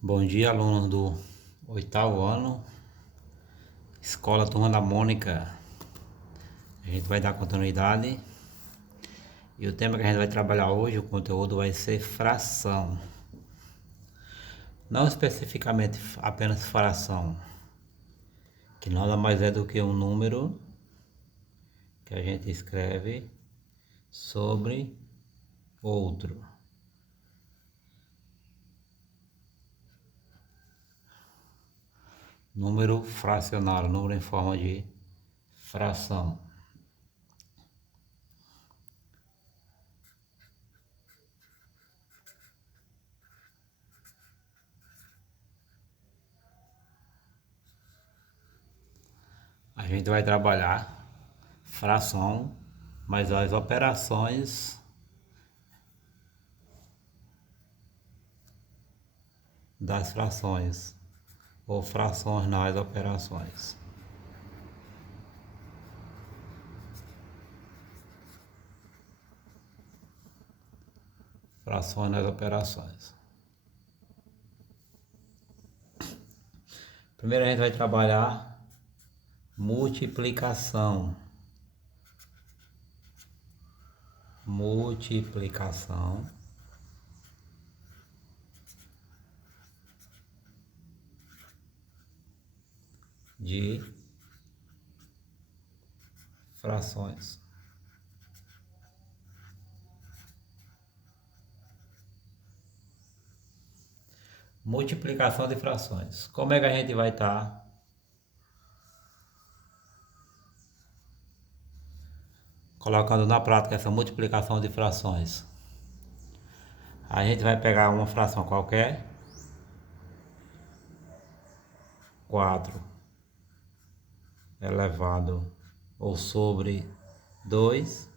Bom dia, alunos do oitavo ano, Escola Turma da Mônica. A gente vai dar continuidade e o tema que a gente vai trabalhar hoje, o conteúdo vai ser fração. Não especificamente apenas fração, que nada mais é do que um número que a gente escreve sobre outro. Número fracionário, número em forma de fração. A gente vai trabalhar fração, mas as operações das frações, ou frações nas operações. Frações nas operações. Primeiro a gente vai trabalhar multiplicação. Multiplicação de frações. Multiplicação de frações. Como é que a gente vai estar colocando na prática essa multiplicação de frações? A gente vai pegar uma fração qualquer, 4 elevado ou sobre 2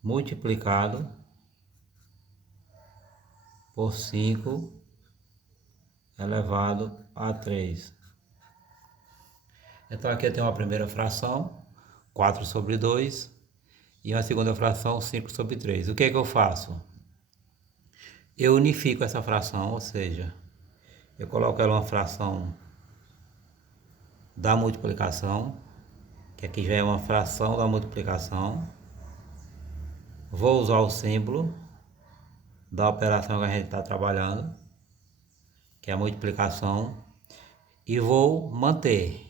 multiplicado por 5 elevado a 3. Então aqui eu tenho uma primeira fração, 4 sobre 2, e uma segunda fração, 5 sobre 3. O que é que eu faço? Eu unifico essa fração, ou seja, eu coloco ela uma fração da multiplicação, que aqui já é uma fração da multiplicação. Vou usar o símbolo da operação que a gente está trabalhando, que é a multiplicação, e vou manter.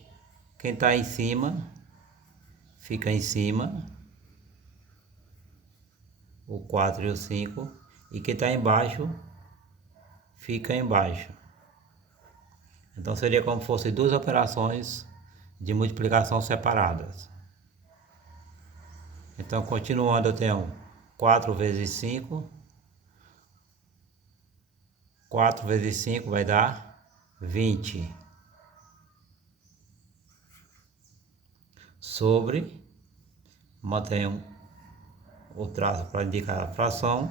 Quem está em cima, fica em cima, o 4 e o 5, e quem está embaixo, fica embaixo. Então seria como se fossem duas operações de multiplicação separadas. Então continuando, eu tenho 4 vezes 5. 4 vezes 5 vai dar 20. Sobre, mantenho o traço para indicar a fração,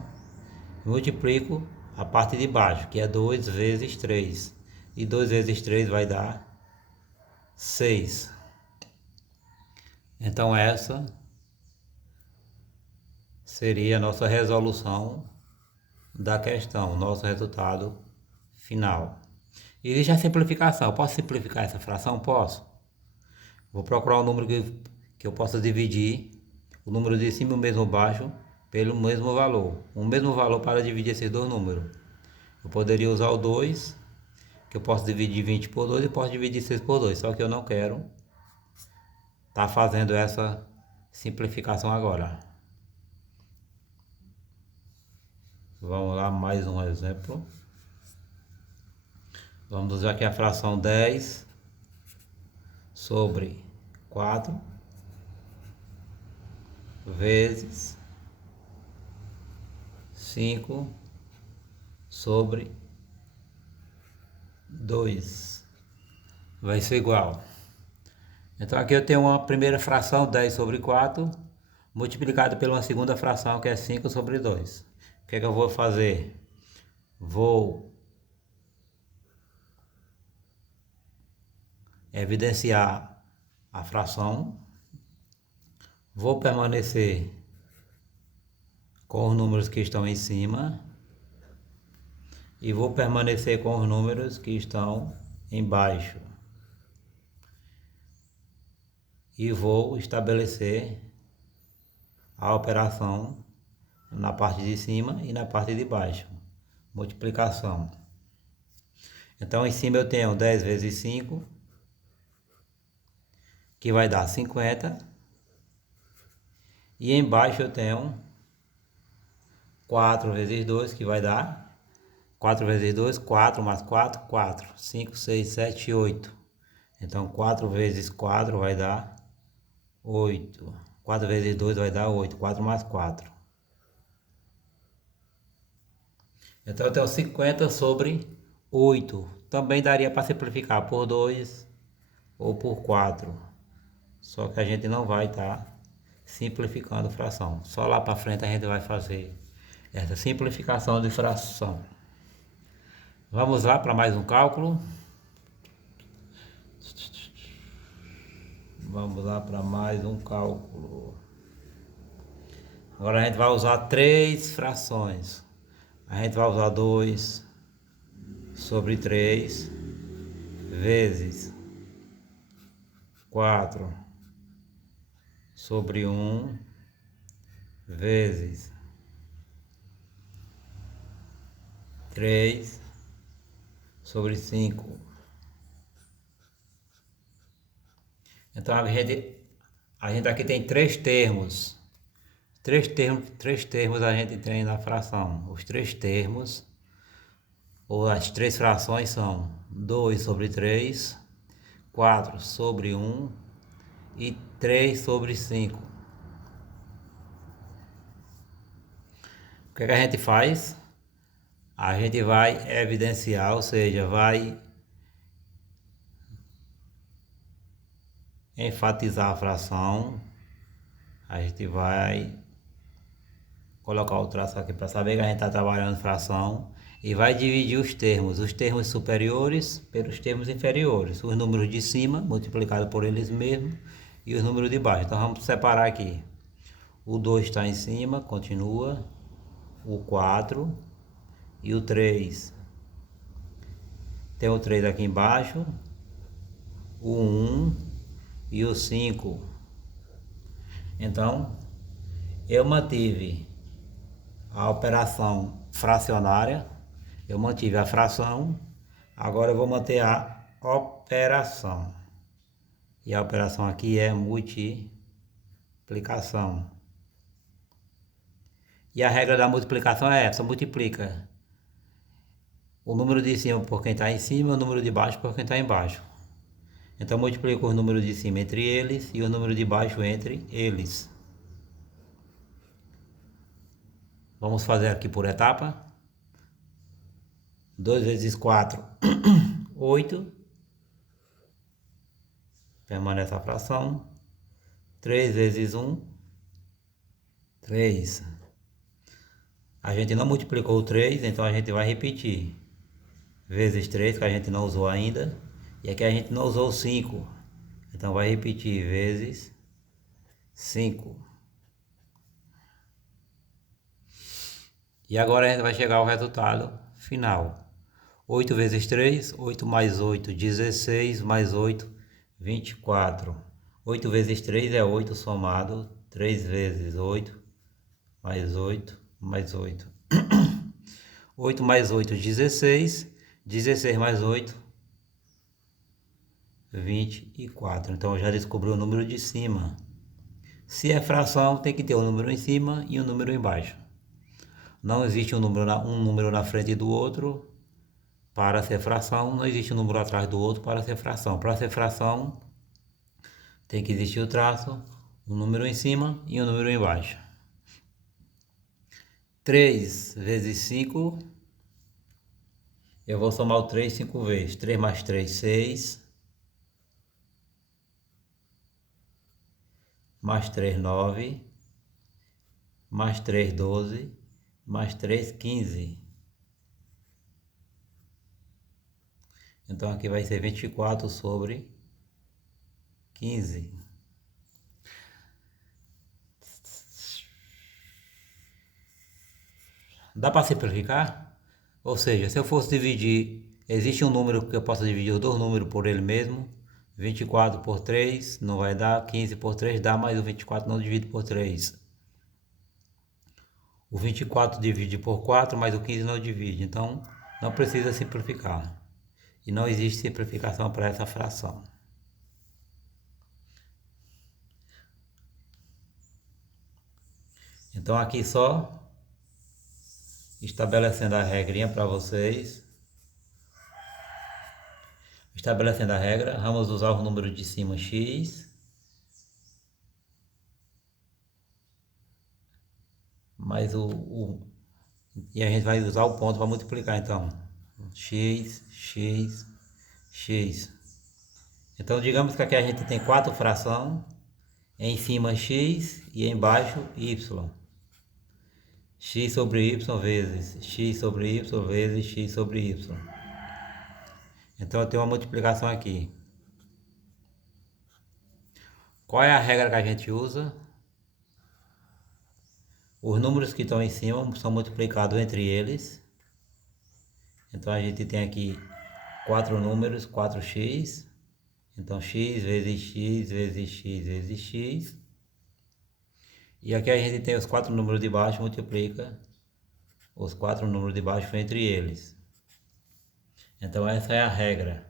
multiplico a parte de baixo, que é 2 vezes 3. E 2 vezes 3 vai dar 6. Então essa seria a nossa resolução da questão, nosso resultado final. Existe a simplificação. Posso simplificar essa fração? Posso. Vou procurar um número que eu possa dividir o número de cima e o mesmo baixo pelo mesmo valor. O mesmo valor para dividir esses dois números. Eu poderia usar o 2, que eu posso dividir 20 por 2 e posso dividir 6 por 2. Só que eu não quero estar fazendo essa simplificação agora. Vamos lá, mais um exemplo. Vamos usar aqui a fração 10 sobre 4 vezes 5 sobre 2 vai ser igual. Então aqui eu tenho uma primeira fração, 10 sobre 4, multiplicado pela uma segunda fração, que é 5 sobre 2. O que é que eu vou fazer? Vou evidenciar a fração, vou permanecer com os números que estão em cima e vou permanecer com os números que estão embaixo. E vou estabelecer a operação na parte de cima e na parte de baixo. Multiplicação. Então, em cima eu tenho 10 vezes 5, que vai dar 50. E embaixo eu tenho 4 vezes 2, que vai dar 4 vezes 2, 4 mais 4, 4. 5, 6, 7, 8. Então, 4 vezes 4 vai dar 8. 4 vezes 2 vai dar 8. 4 mais 4. Então, eu tenho 50 sobre 8. Também daria para simplificar por 2 ou por 4. Só que a gente não vai estar simplificando fração. Só lá para frente a gente vai fazer essa simplificação de fração. Vamos lá para mais um cálculo. Vamos lá para mais um cálculo. Agora a gente vai usar 3 frações. A gente vai usar 2 sobre 3 vezes 4 sobre 1 vezes 3 sobre 5. Então a gente aqui tem 3 termos. Três termos a gente tem na fração. Os 3 termos, ou as 3 frações são 2 sobre 3, 4 sobre 1 e 3 sobre 5. O que a gente faz? A gente vai evidenciar, ou seja, vai enfatizar a fração. A gente vai colocar o traço aqui para saber que a gente está trabalhando fração. E vai dividir os termos superiores pelos termos inferiores. Os números de cima multiplicados por eles mesmos e os números de baixo. Então vamos separar aqui. O 2 está em cima, continua. O 4 e o 3. Tem o 3 aqui embaixo. O 1 e o 5. Então, eu mantive a operação fracionária. Eu mantive a fração. Agora eu vou manter a operação. E a operação aqui é multiplicação. E a regra da multiplicação é essa: multiplica o número de cima por quem está em cima e o número de baixo por quem está embaixo. Então multiplica os números de cima entre eles e o número de baixo entre eles. Vamos fazer aqui por etapa. 2 vezes 4, 8. Permanece a fração. 3 vezes 1, 3. A gente não multiplicou o 3, então a gente vai repetir. Vezes 3, que a gente não usou ainda. E aqui a gente não usou o 5. Então vai repetir vezes 5. E agora a gente vai chegar ao resultado final. 8 vezes 3, 8 mais 8, 16, mais 8, 24. 8 vezes 3 é 8 somado, 3 vezes 8, mais 8, mais 8. 8 mais 8, 16, 16 mais 8, 24. Então eu já descobri o número de cima. Se é fração, tem que ter um número em cima e um número embaixo. Não existe um número na frente do outro para ser fração, não existe um número atrás do outro para ser fração. Para ser fração, tem que existir o traço, um número em cima e um número embaixo. 3 vezes 5, eu vou somar o 3 5 vezes. 3 mais 3, 6. Mais 3, 9. Mais 3, 12. Mais 3, 15. Então aqui vai ser 24 sobre 15. Dá para simplificar? Ou seja, se eu fosse dividir, existe um número que eu possa dividir os dois números por ele mesmo. 24 por 3 não vai dar, 15 por 3 dá, mas o 24 não divide por 3. O 24 divide por 4, mas o 15 não divide, então não precisa simplificar. E não existe simplificação para essa fração. Então aqui só estabelecendo a regrinha para vocês. Estabelecendo a regra, vamos usar o número de cima x. Mais e a gente vai usar o ponto para multiplicar, então. X. Então digamos que aqui a gente tem 4 frações. Em cima x e embaixo y. X sobre y vezes x sobre y vezes x sobre y. Então eu tenho uma multiplicação aqui. Qual é a regra que a gente usa? Os números que estão em cima são multiplicados entre eles. Então a gente tem aqui 4 números, 4x. Então x vezes x vezes x vezes x. E aqui a gente tem os 4 números de baixo, multiplica os 4 números de baixo entre eles. Então essa é a regra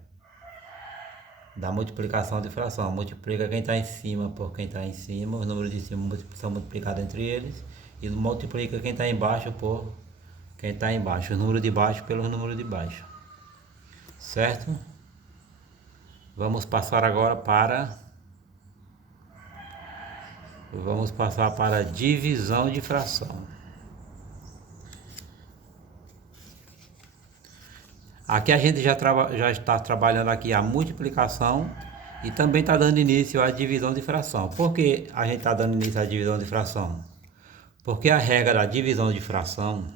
da multiplicação de fração. Multiplica quem está em cima por quem está em cima, os números de cima são multiplicados entre eles. E multiplica quem está embaixo por quem está embaixo, o número de baixo pelo número de baixo. Certo? Vamos passar agora para divisão de fração. Aqui a gente já está trabalhando aqui a multiplicação e também está dando início à divisão de fração. Por que a gente está dando início à divisão de fração? Porque a regra da divisão de fração,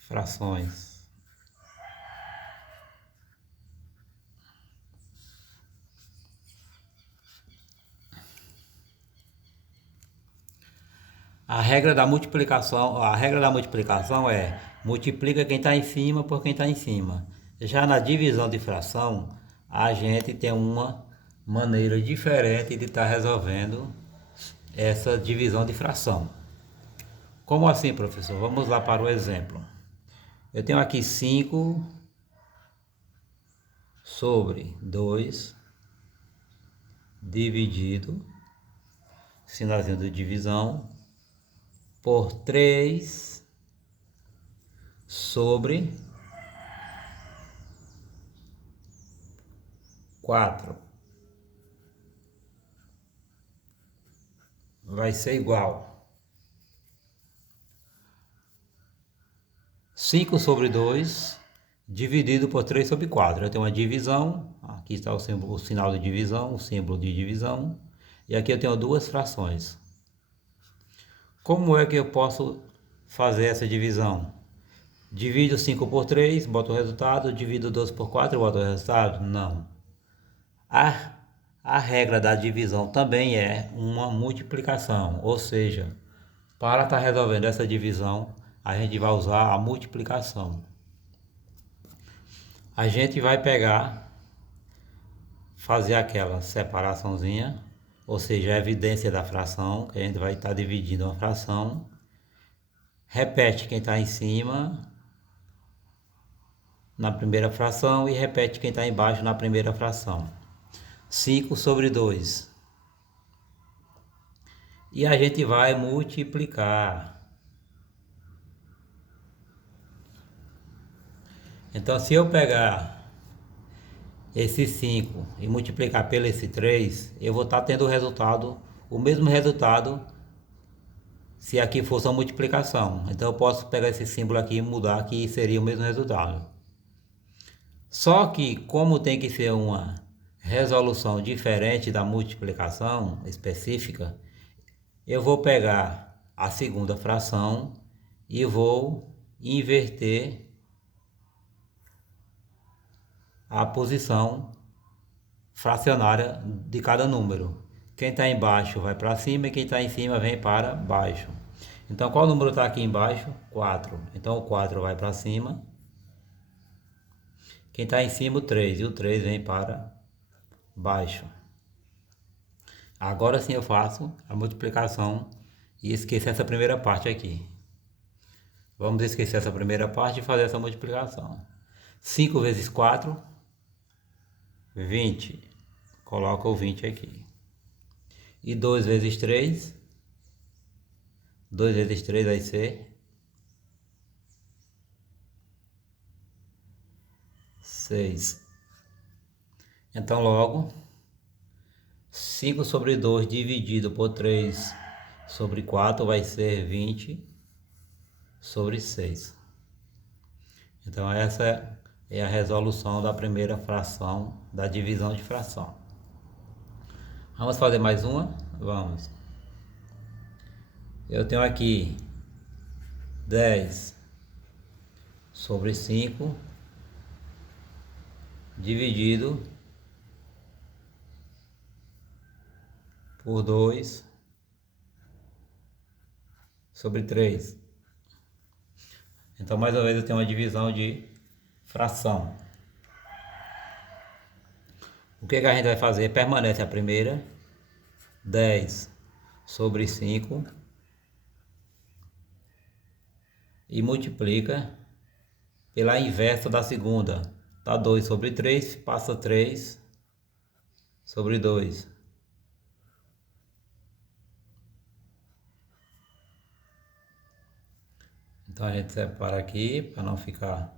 frações. A regra da multiplicação é multiplica quem está em cima por quem está em cima. Já na divisão de fração, a gente tem uma maneira diferente de estar resolvendo essa divisão de fração. Como assim, professor? Vamos lá para o exemplo. Eu tenho aqui 5 sobre 2 dividido, sinalzinho de divisão, por 3 sobre 4. Vai ser igual 5 sobre 2 dividido por 3 sobre 4. Eu tenho uma divisão, aqui está o sinal de divisão, o símbolo de divisão, e aqui eu tenho duas frações. Como é que eu posso fazer essa divisão? Divido 5 por 3, boto o resultado. Divido 12 por 4, boto o resultado? Não. A regra da divisão também é uma multiplicação. Ou seja, para estar resolvendo essa divisão, a gente vai usar a multiplicação. A gente vai fazer aquela separaçãozinha, ou seja, a evidência da fração, que a gente vai estar dividindo uma fração. Repete quem está em cima na primeira fração e repete quem está embaixo na primeira fração. 5 sobre 2. E a gente vai multiplicar. Então, se eu pegar esse 5 e multiplicar pelo esse 3, eu vou estar tendo o mesmo resultado se aqui fosse uma multiplicação. Então eu posso pegar esse símbolo aqui e mudar, que seria o mesmo resultado. Só que, como tem que ser uma resolução diferente da multiplicação específica, eu vou pegar a segunda fração e vou inverter a posição fracionária de cada número. Quem está embaixo vai para cima e quem está em cima vem para baixo. Então, qual número está aqui embaixo? 4. Então, o 4 vai para cima. Quem está em cima, o 3. E o 3 vem para baixo. Agora sim eu faço a multiplicação e esqueço essa primeira parte aqui. Vamos esquecer essa primeira parte e fazer essa multiplicação. 5 vezes 4, 20. Coloca o 20 aqui. E 2 vezes 3, 2 vezes 3 vai ser 6. Então logo, 5 sobre 2 dividido por 3 sobre 4 vai ser 20 sobre 6. Então essa é a resolução da primeira fração, da divisão de fração. Vamos fazer mais uma? Vamos. Eu tenho aqui 10 sobre 5 dividido por 2 sobre 3. Então, mais uma vez, eu tenho uma divisão de fração. O que a gente vai fazer? Permanece a primeira, 10 sobre 5, e multiplica pela inversa da segunda. Tá 2 sobre 3, passa 3 sobre 2. Então a gente separa aqui para não ficar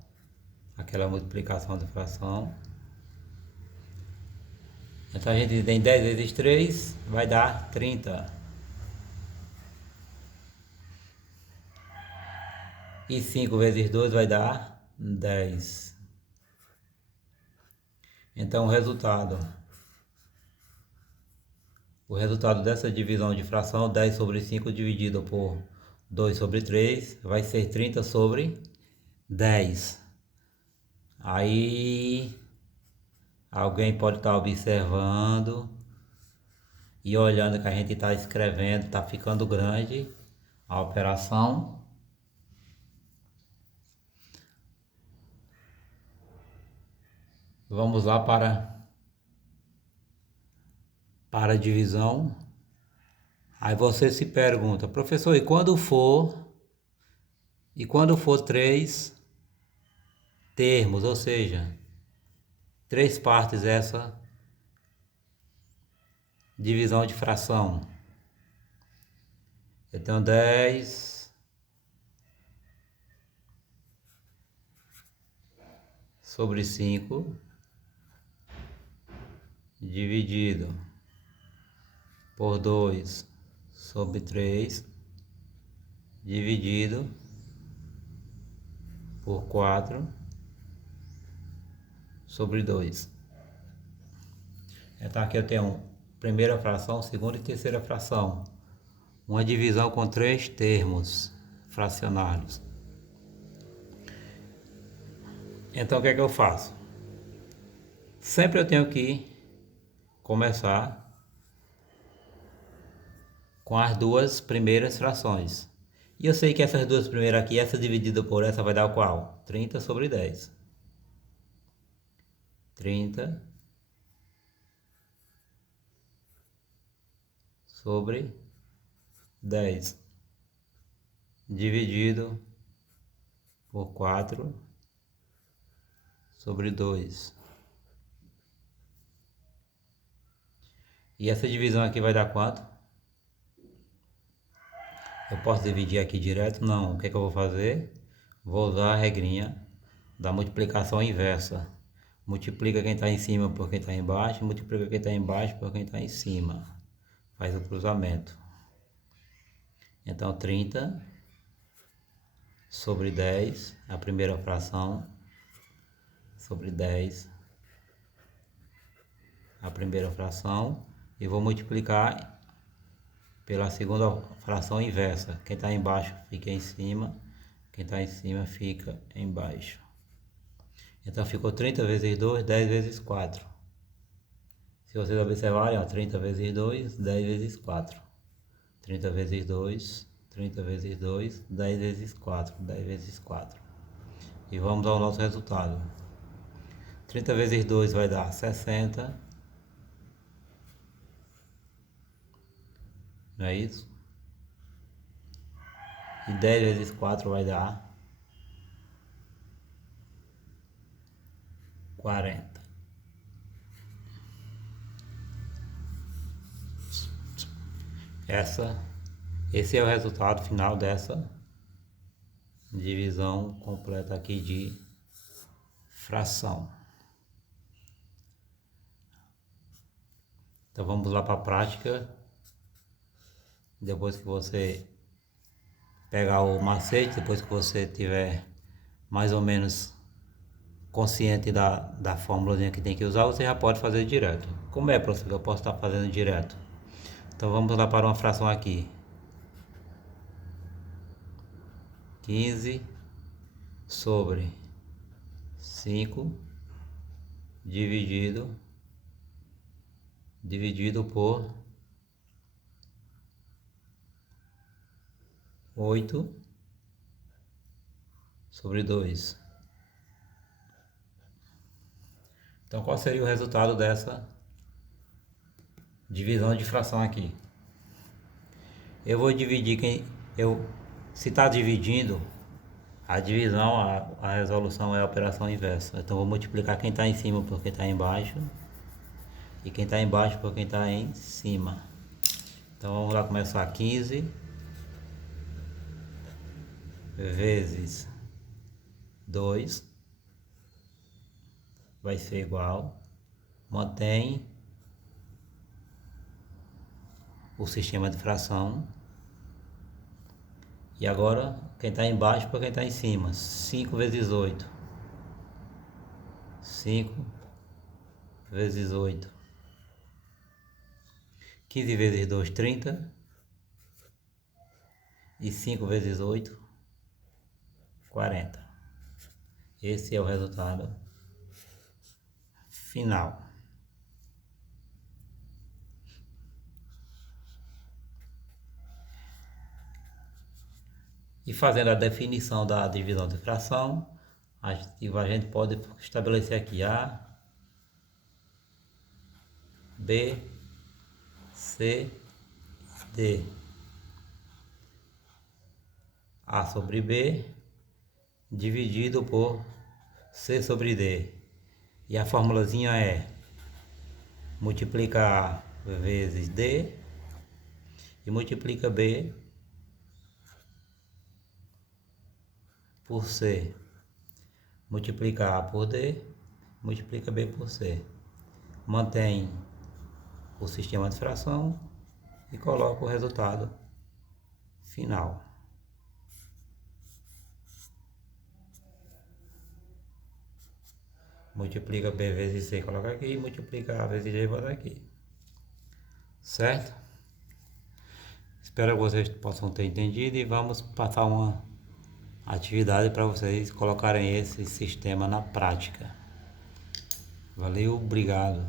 aquela multiplicação de fração. Então a gente tem 10 vezes 3, vai dar 30. E 5 vezes 2 vai dar 10. Então o resultado dessa divisão de fração, 10 sobre 5 dividido por 2 sobre 3, vai ser 30 sobre 10. Aí alguém pode estar observando e olhando que a gente está escrevendo, está ficando grande a operação. Vamos lá para a divisão. Aí você se pergunta, professor, e quando for 3 termos, ou seja, 3 partes essa divisão de fração? Eu tenho 10 sobre 5 dividido por 2 sobre 3 dividido por 4 sobre 2. Então aqui eu tenho primeira fração, segunda e terceira fração. Uma divisão com 3 termos fracionários. Então o que é que eu faço? Sempre eu tenho que começar com as duas primeiras frações. E eu sei que essas duas primeiras aqui, essa dividida por essa vai dar o qual? 30 sobre 10. 30 sobre 10 dividido por 4 sobre 2. E essa divisão aqui vai dar quanto? Eu posso dividir aqui direto? Não. O que é que eu vou fazer? Vou usar a regrinha da multiplicação inversa. Multiplica quem está em cima por quem está embaixo, multiplica quem está embaixo por quem está em cima. Faz o cruzamento. Então 30 sobre 10, a primeira fração, sobre 10, a primeira fração, e vou multiplicar pela segunda fração inversa. Quem está embaixo fica em cima, quem está em cima fica embaixo. Então ficou 30 vezes 2, 10 vezes 4. Se vocês observarem, ó, 30 vezes 2, 10 vezes 4. 30 vezes 2, 30 vezes 2, 10 vezes 4, 10 vezes 4. E vamos ao nosso resultado. 30 vezes 2 vai dar 60. Não é isso? E 10 vezes 4 vai dar 40. Esse é o resultado final dessa divisão completa aqui de fração. Então vamos lá para a prática. Depois que você pegar o macete, depois que você tiver mais ou menos consciente da fórmulazinha que tem que usar, você já pode fazer direto. Como é, professor, eu posso estar fazendo direto? Então vamos lá para uma fração aqui. 15 sobre 5 dividido por 8 sobre 2. Então qual seria o resultado dessa divisão de fração aqui? Eu vou dividir se está dividindo, a divisão, a resolução é a operação inversa. Então vou multiplicar quem está em cima por quem está embaixo e quem está embaixo por quem está em cima. Então vamos lá começar. 15 vezes 2 vai ser igual, mantém o sistema de fração. E agora, quem está embaixo por quem está em cima. 5 vezes 8. 5 vezes 8. 15 vezes 2, 30. E 5 vezes 8, 40. Esse é o resultado final. E fazendo a definição da divisão de fração, a gente pode estabelecer aqui A, B, C, D. A sobre B dividido por C sobre D. E a formulazinha é multiplica A vezes D e multiplica B por C. Multiplica A por D, multiplica B por C. Mantém o sistema de fração e coloca o resultado final. Multiplica B vezes C, coloca aqui, multiplica A vezes D, bota aqui. Certo? Espero que vocês possam ter entendido e vamos passar uma atividade para vocês colocarem esse sistema na prática. Valeu, obrigado.